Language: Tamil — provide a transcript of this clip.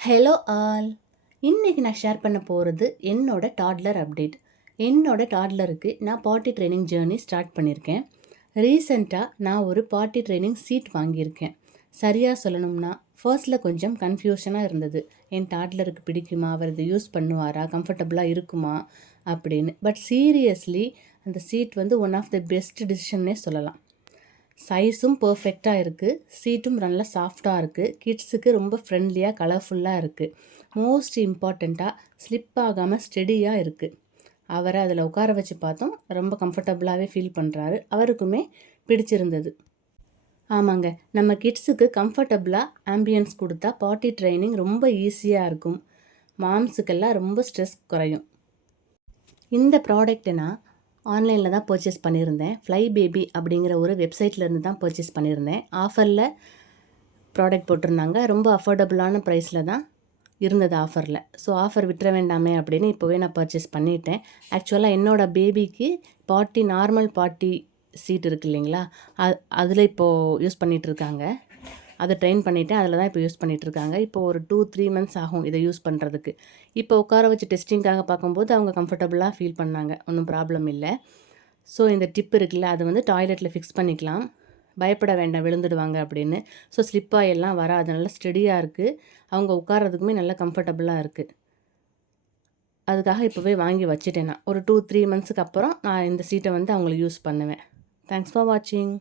Hello all. இன்றைக்கி நான் ஷேர் பண்ண போகிறது என்னோட டாட்லர் அப்டேட். என்னோட டாட்லருக்கு நான் பாட்டி ட்ரைனிங் ஜேர்னி ஸ்டார்ட் பண்ணியிருக்கேன். ரீசெண்டாக நான் ஒரு பாட்டி ட்ரைனிங் சீட் வாங்கியிருக்கேன். சரியாக சொல்லணும்னா ஃபர்ஸ்ட்டில் கொஞ்சம் கன்ஃபியூஷனாக இருந்தது. என் டாட்லருக்கு பிடிக்குமா, அவர் இதை யூஸ் பண்ணுவாரா, கம்ஃபர்டபுளாக இருக்குமா அப்படின்னு. பட் சீரியஸ்லி அந்த சீட் வந்து ஒன் ஆஃப் த பெஸ்ட் டிசிஷன்னே சொல்லலாம். சைஸும் பர்ஃபெக்டாக இருக்குது, சீட்டும் நல்லா சாஃப்டாக இருக்குது, கிட்ஸுக்கு ரொம்ப ஃப்ரெண்ட்லியாக கலர்ஃபுல்லாக இருக்குது. மோஸ்ட் இம்பார்ட்டண்ட்டாக ஸ்லிப் ஆகாமல் ஸ்டெடியாக இருக்குது. அவரை அதில் உட்கார வச்சு பார்த்தோம், ரொம்ப கம்ஃபர்டபுளாகவே ஃபீல் பண்ணுறாரு. அவருக்குமே பிடிச்சிருந்தது. ஆமாங்க, நம்ம கிட்ஸுக்கு கம்ஃபர்டபுளாக ஆம்பியன்ஸ் கொடுத்தா பாட்டி ட்ரைனிங் ரொம்ப ஈஸியாக இருக்கும். மாம்ஸுக்கெல்லாம் ரொம்ப ஸ்ட்ரெஸ் குறையும். இந்த ப்ராடக்ட்டை நான் ஆன்லைனில் தான் பர்ச்சேஸ் பண்ணியிருந்தேன். ஃப்ளை பேபி அப்படிங்கிற ஒரு வெப்சைட்லேருந்து தான் பர்ச்சேஸ் பண்ணியிருந்தேன். ஆஃபரில் ப்ராடக்ட் போட்டிருந்தாங்க. ரொம்ப அஃபோர்டபுளான ப்ரைஸில் தான் இருந்தது ஆஃபரில். ஸோ ஆஃபர் விட்டுற வேண்டாமே அப்படின்னு இப்போவே நான் பர்ச்சேஸ் பண்ணிட்டேன். ஆக்சுவலாக என்னோடய பேபிக்கு நார்மல் பாட்டி சீட் இருக்குது இல்லைங்களா, அதில் இப்போது யூஸ் பண்ணிகிட்ருக்காங்க. அதை ட்ரெயின் பண்ணிவிட்டேன், அதில் தான் இப்போ யூஸ் பண்ணிகிட்ருக்காங்க. இப்போ ஒரு 2-3 மந்த்ஸ் ஆகும் இதை யூஸ் பண்ணுறதுக்கு. இப்போ உட்கார வச்சு டெஸ்டிங்காக பார்க்கும்போது அவங்க கம்ஃபர்டபுளாக ஃபீல் பண்ணாங்க, ஒன்றும் ப்ராப்ளம் இல்லை. ஸோ இந்த டிப் இருக்குல்ல, அது வந்து டாய்லெட்டில் ஃபிக்ஸ் பண்ணிக்கலாம். பயப்பட வேண்டாம் விழுந்துடுவாங்க அப்படின்னு. ஸோ ஸ்லிப்பாக எல்லாம் வராது, நல்லா ஸ்டெடியாக இருக்குது. அவங்க உட்காரதுக்குமே நல்லா கம்ஃபர்டபுளாக இருக்குது. அதுக்காக இப்போவே வாங்கி வச்சுட்டேன் நான். ஒரு 2-3 மந்த்ஸுக்கு அப்புறம் நான் இந்த சீட்டை வந்து அவங்களுக்கு யூஸ் பண்ணுவேன். தேங்க்ஸ் ஃபார் வாட்சிங்.